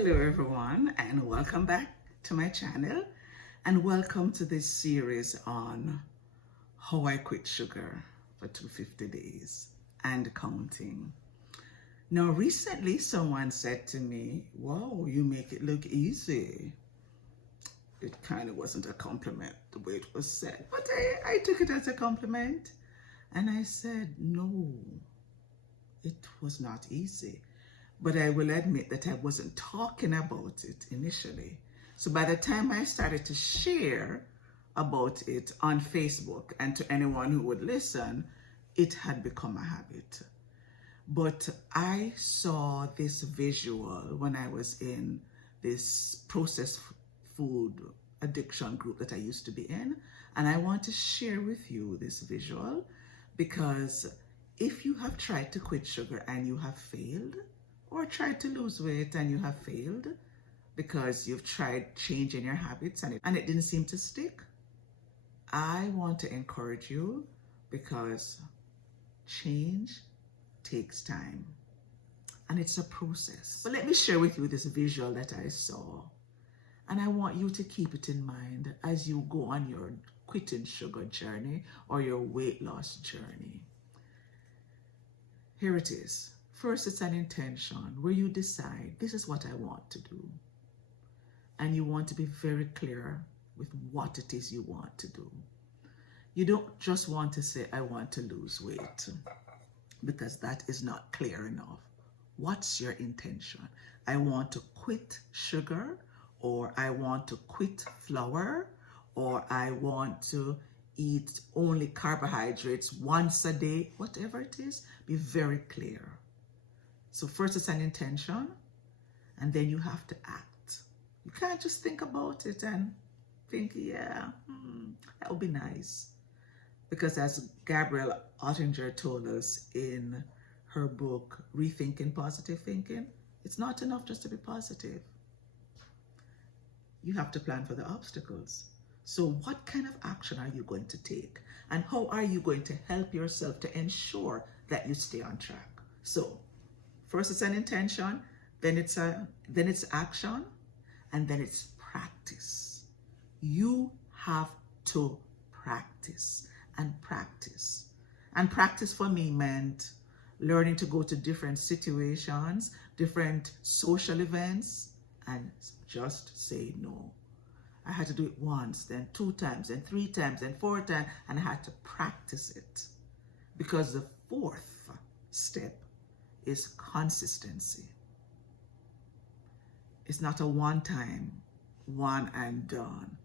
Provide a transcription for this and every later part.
Hello everyone, and welcome back to my channel, and welcome to this series on how I quit sugar for 250 days and counting. Now recently someone said to me, wow, you make it look easy. It kind of wasn't a compliment the way it was said, but I took it as a compliment, and I said, no, it was not easy. But I will admit that I wasn't talking about it initially. So by the time I started to share about it on Facebook and to anyone who would listen, it had become a habit. But I saw this visual when I was in this processed food addiction group that I used to be in. And I want to share with you this visual because if you have tried to quit sugar and you have failed, or tried to lose weight and you have failed because you've tried changing your habits and it didn't seem to stick, I want to encourage you because change takes time and it's a process. But let me share with you this visual that I saw, and I want you to keep it in mind as you go on your quitting sugar journey or your weight loss journey. Here it is. First, it's an intention where you decide, this is what I want to do. And you want to be very clear with what it is you want to do. You don't just want to say, I want to lose weight, because that is not clear enough. What's your intention? I want to quit sugar, or I want to quit flour, or I want to eat only carbohydrates once a day, whatever it is, be very clear. So first it's an intention, and then you have to act. You can't just think about it and think, yeah, that would be nice. Because as Gabrielle Oettinger told us in her book, Rethinking Positive Thinking, it's not enough just to be positive. You have to plan for the obstacles. So what kind of action are you going to take? And how are you going to help yourself to ensure that you stay on track? So first it's an intention, then it's action, and then it's practice. You have to practice and practice. And practice for me meant learning to go to different situations, different social events, and just say no. I had to do it once, then 2 times, then 3 times, then 4 times, and I had to practice it. Because the 4th step is consistency. It's not a one-time, one and done.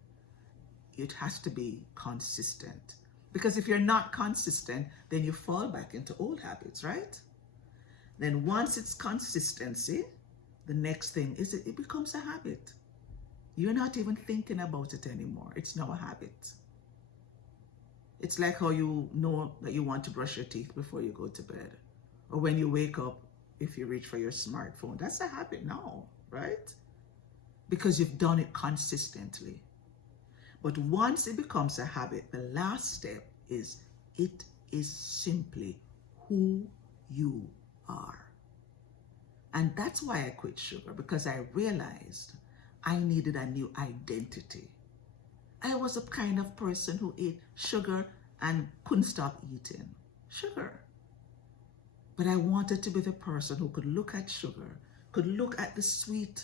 It has to be consistent. Because if you're not consistent, then you fall back into old habits, right? Then once it's consistency, the next thing is it becomes a habit. You're not even thinking about it anymore. It's now a habit. It's like how you know that you want to brush your teeth before you go to bed. Or when you wake up, if you reach for your smartphone, that's a habit now, right? Because you've done it consistently. But once it becomes a habit, the last step is it is simply who you are. And that's why I quit sugar, because I realized I needed a new identity. I was a kind of person who ate sugar and couldn't stop eating sugar. But I wanted to be the person who could look at sugar, could look at the sweet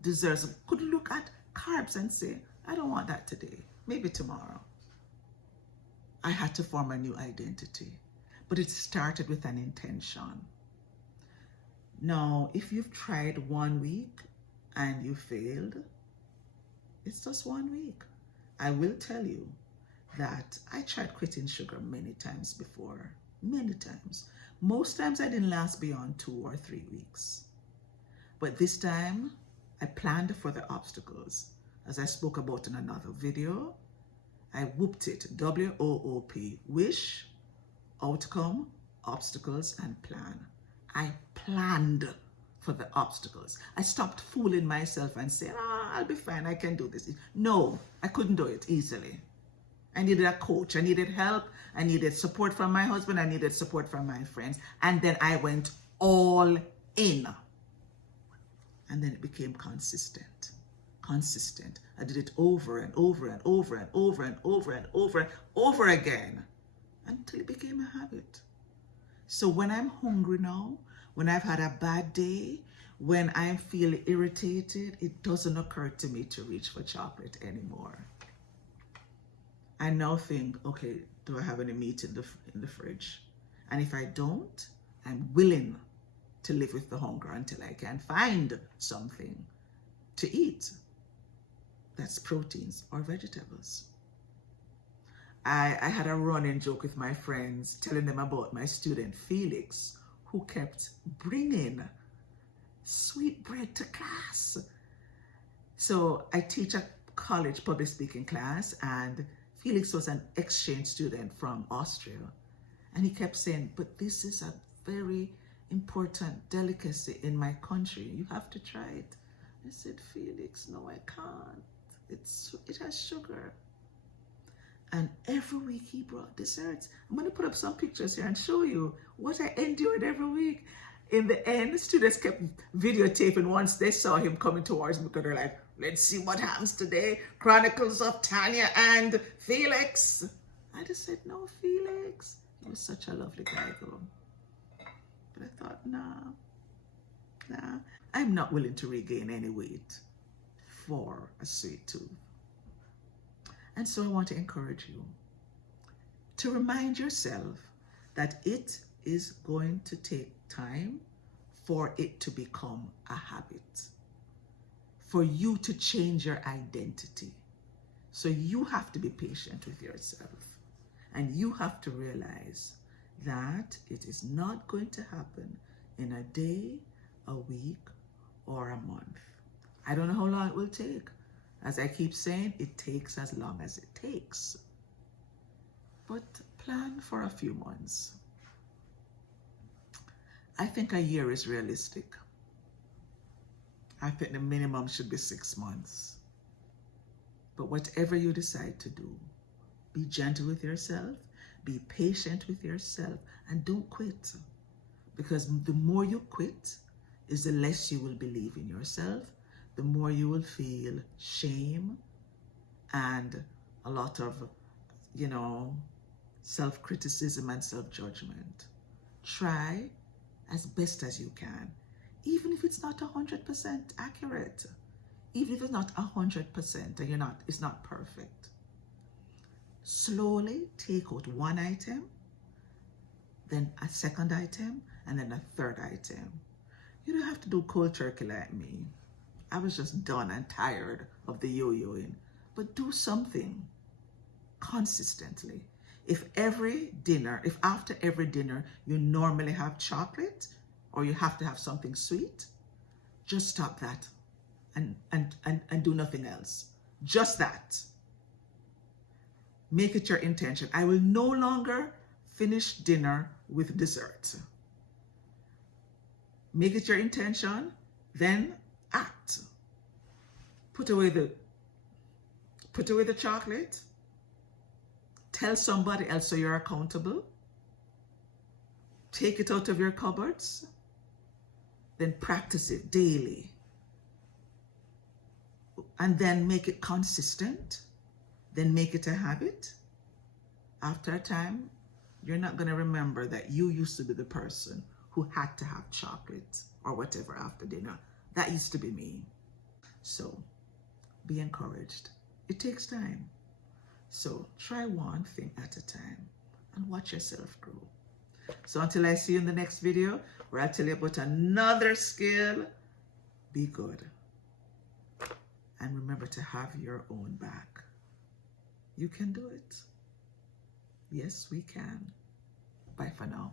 desserts, could look at carbs and say, I don't want that today, maybe tomorrow. I had to form a new identity, but it started with an intention. Now, if you've tried 1 week and you failed, it's just 1 week. I will tell you that I tried quitting sugar many times before, many times. Most times I didn't last beyond 2 or 3 weeks. But this time I planned for the obstacles. As I spoke about in another video, I whooped it, WOOP, wish, outcome, obstacles, and plan. I planned for the obstacles. I stopped fooling myself and saying, I'll be fine, I can do this. No, I couldn't do it easily. I needed a coach, I needed help, I needed support from my husband, I needed support from my friends. And then I went all in. And then it became consistent. Consistent. I did it over and over and over and over and over and over and over again until it became a habit. So when I'm hungry now, when I've had a bad day, when I feel irritated, it doesn't occur to me to reach for chocolate anymore. I now think, okay, do I have any meat in the fridge? And if I don't, I'm willing to live with the hunger until I can find something to eat. That's proteins or vegetables. I had a running joke with my friends, telling them about my student Felix, who kept bringing sweet bread to class. So I teach a college public speaking class, and Felix was an exchange student from Austria. And he kept saying, but this is a very important delicacy in my country. You have to try it. I said, Felix, no, I can't. It has sugar. And every week he brought desserts. I'm going to put up some pictures here and show you what I endured every week. In the end, students kept videotaping once they saw him coming towards me, because they're like, let's see what happens today. Chronicles of Tanya and Felix. I just said, no, Felix. He was such a lovely guy, though. But I thought, nah, I'm not willing to regain any weight for a sweet tooth. And so I want to encourage you to remind yourself that it is going to take time for it to become a habit, for you to change your identity. So you have to be patient with yourself, and you have to realize that it is not going to happen in a day, a week, or a month. I don't know how long it will take. As I keep saying, it takes as long as it takes. But plan for a few months. I think a year is realistic. I think the minimum should be 6 months. But whatever you decide to do, be gentle with yourself, be patient with yourself, and don't quit. Because the more you quit, is the less you will believe in yourself, the more you will feel shame and a lot of, self-criticism and self-judgment. Try as best as you can, even if it's not 100% accurate, even if it's not 100% and it's not perfect. Slowly take out one item, then a second item, and then a third item. You don't have to do cold turkey like me. I was just done and tired of the yo-yoing. But do something consistently. If after every dinner you normally have chocolate, or you have to have something sweet, just stop that and do nothing else. Just that. Make it your intention. I will no longer finish dinner with dessert. Make it your intention, then act. Put away the chocolate. Tell somebody else so you're accountable. Take it out of your cupboards. Then practice it daily. And then make it consistent. Then make it a habit. After a time, you're not going to remember that you used to be the person who had to have chocolate or whatever after dinner. That used to be me. So be encouraged. It takes time. So try one thing at a time and watch yourself grow. So until I see you in the next video, where I'll tell you about another skill, be good. And remember to have your own back. You can do it. Yes, we can. Bye for now.